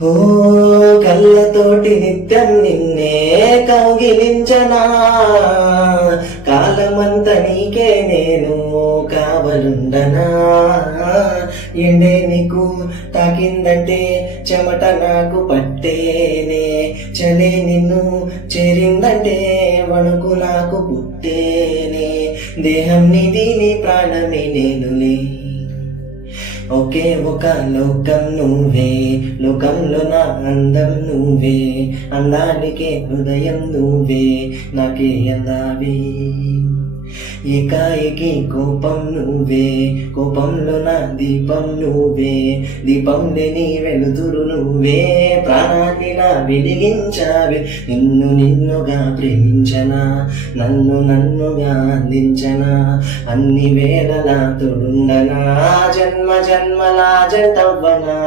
ఓ కళ్ళతోటి నిత్యం నిన్నే కౌగిలించనా, కాలమంత నీకే నేను కావలుండనా. ఎండే నీకు తాకిందంటే చెమట నాకు పట్టేనే, చలే నిన్ను చేరిందంటే వణుకు నాకు పుట్టేనే. దేహం నిధి నీ ప్రాణమే నేనులే, ఒకే ఒక లోకం నువ్వే, లోకంలో నా అందం నువ్వే, అందానికే హృదయం నువ్వే, నాకే అందావే. ఏకాఏకి కోపం నువ్వే, కోపంలో నా దీపం నువ్వే, దీపం లేని వెలుతురు నువ్వే, ప్రాణాన్నిలా వెలిగించావే. నిన్ను నిన్నుగా ప్రేమించనా, నన్ను నన్నుగా అందించనా, అన్ని వేళలా తోడుండనా, జన్మ జన్మలా జంటవ్వనా.